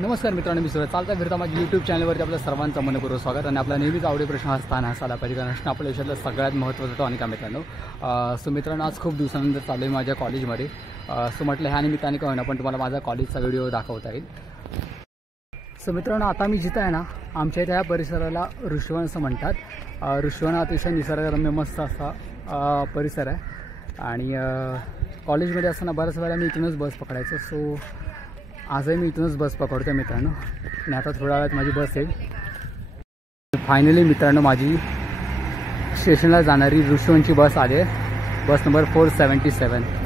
नमस्कार मित्रांनो, मी सुरज चालता फिरता माझ्या यूट्यूब चॅनलवरती आपल्या सर्वांचं मनपूर्वक स्वागत. आणि आपला नेहमीच आवडी प्रश्न हा स्थान असायला पाहिजे, कारण आपल्या आयुष्यातला सगळ्यात महत्त्वाचा टॉनिक आहे मित्रांनो. सो मित्रांनो, आज खूप दिवसानंतर चालू आहे माझ्या कॉलेजमध्ये. सो म्हटलं ह्या निमित्ताने काय होईना पण तुम्हाला माझा कॉलेजचा व्हिडिओ दाखवता येईल. सो मित्रांनो, आता मी जिथं आहे ना, आमच्या इथे ह्या परिसराला ऋषिवन असं म्हणतात. ऋषिवन हा अतिशय निसर्गरम्य मस्त असा परिसर आहे. आणि कॉलेजमध्ये असताना बऱ्याच वेळेला मी इथूनच बस पकडायचो. सो आजही मी इथूनच बस पकडतो मित्रांनो. आणि आता थोड्या वेळात माझी बस येईल. फायनली मित्रांनो, माझी स्टेशनला जाणारी ऋषिवनची बस आली आहे. बस नंबर 477.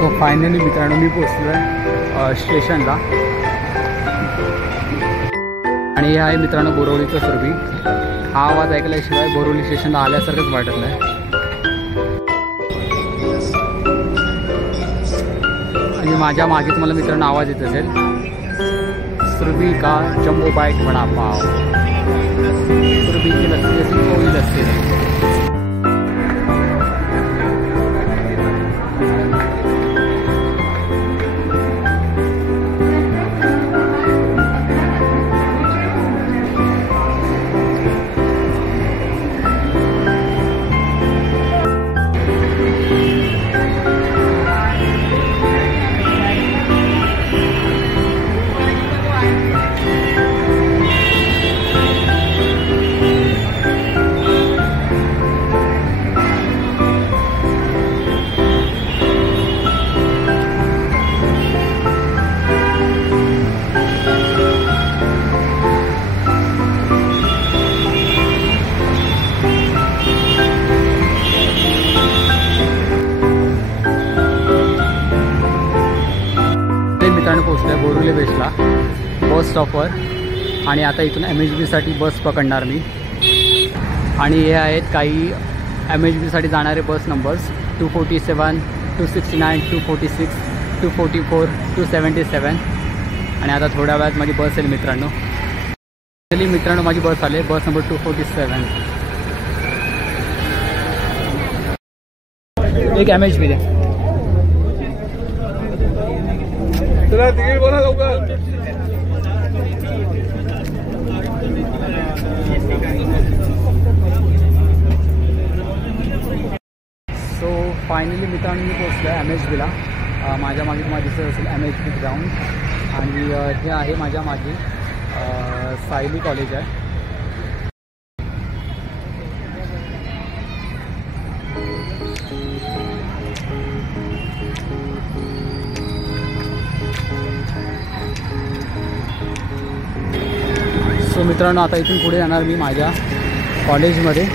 सो फायनली मित्रांनो, मी पोचलो आहे स्टेशनला. आणि हे आहे मित्रांनो बोरिवलीचं सुरभी. हा आवाज ऐकल्याशिवाय बोरिवली स्टेशनला आल्यासारखंच वाटत नाही. आणि माझ्या मागेच मला मित्रांनो आवाज येत असेल, सुरभी का जम्बो बाईट वडापाव, सुरभी की लस्सी जैसी कोई लस्सी नहीं. मित्रांनो पोचलो आहे बोरिवली वेस्टला बस स्टॉपवर. आणि आता इथून MHBसाठी बस पकडणार मी. आणि हे आहेत काही MHBसाठी जाणारे बस नंबर्स: 247, 269, 246, 244, 277. आणि आता थोड्या वेळात माझी बस येईल मित्रांनो. मित्रांनो माझी बस आली, बस नंबर 247. एक MHB द्या. चला तिकीट बोला लवकर. सो फायनली मित्रांनो मी पोचलो आहे MHBला. माझ्या मागे तुम्हाला दिसत असेल MHB ग्राउंड. आणि हे आहे माझ्या मागे सायली कॉलेज आहे. सो मित्रांनो, आता इथून पुढे जाणार मी माझ्या कॉलेजमध्ये.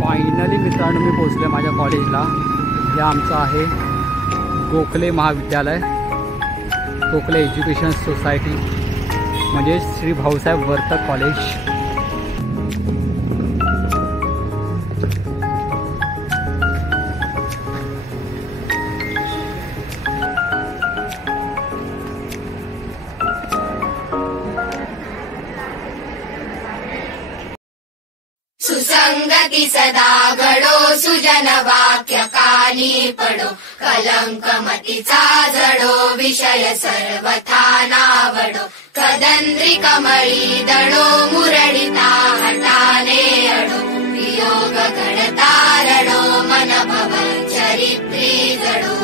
फायनली मित्रांनो मी पोचले माझ्या कॉलेजला. हे आमचं आहे गोखले महाविद्यालय, गोखले एज्युकेशन सोसायटी, म्हणजे श्री भाऊसाहेब वर्तक कॉलेज. सुसंगती सदा घडो सुजन वाक्य कानी पडो कलंकमतीचा जडो विषय सर्वथा नावडो कदंद्री कमळी दडो मुरडिता हटाने अडो वियोग गणतारडो मन भवन चरित्री जडो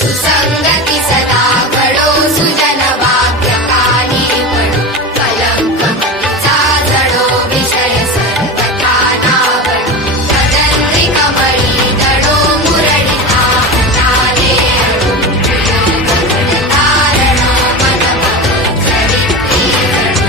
सुसंगती सदा घडो सुजन वाक्य कानी पडो कलंकमतीचा जडो विषय सर्वथा नावडो कदंद्री कमळी दडो मुरडिता हटाने अडो वियोग गणतारडो मन भवन चरित्री जडो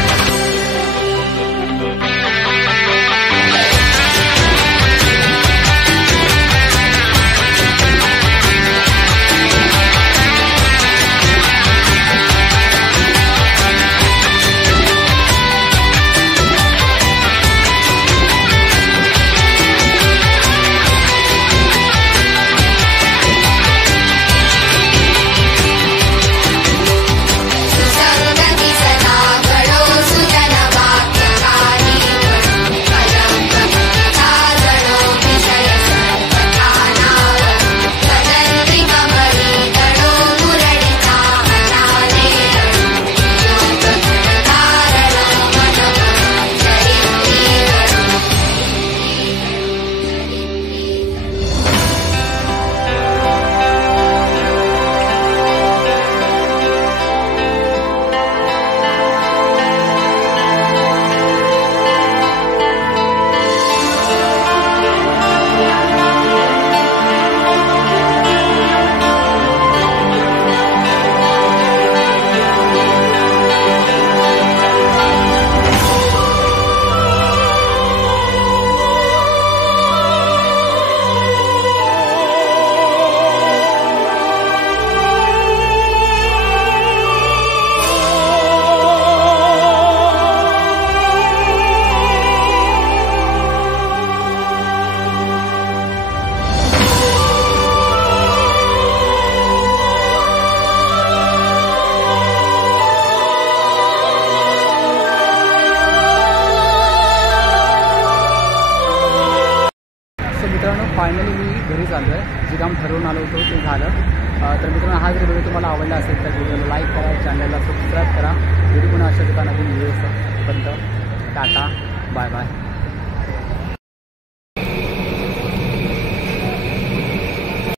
सुसंगती सदा घडो सुजन वाक्य कानी पडो कलंकमतीचा जडो विषय सर्वथा नावडो कदंद्री कमळी दडो मुरडिता हटाने अडो वियोग गणतारडो मन भवन चरित्री सो मित्रांनो फायनली मी घरी चाललो आहे जे काम ठरवून आलो होतो ते झालं तर मित्रांनो हा जर व्हिडिओ तुम्हाला आवडला असेल तर व्हिडिओला लाईक करा चॅनलला सबस्क्राईब करा व्हिडिओ पुन्हा अशा नवीन व्हिडिओ पर्यंत टाटा बाय बाय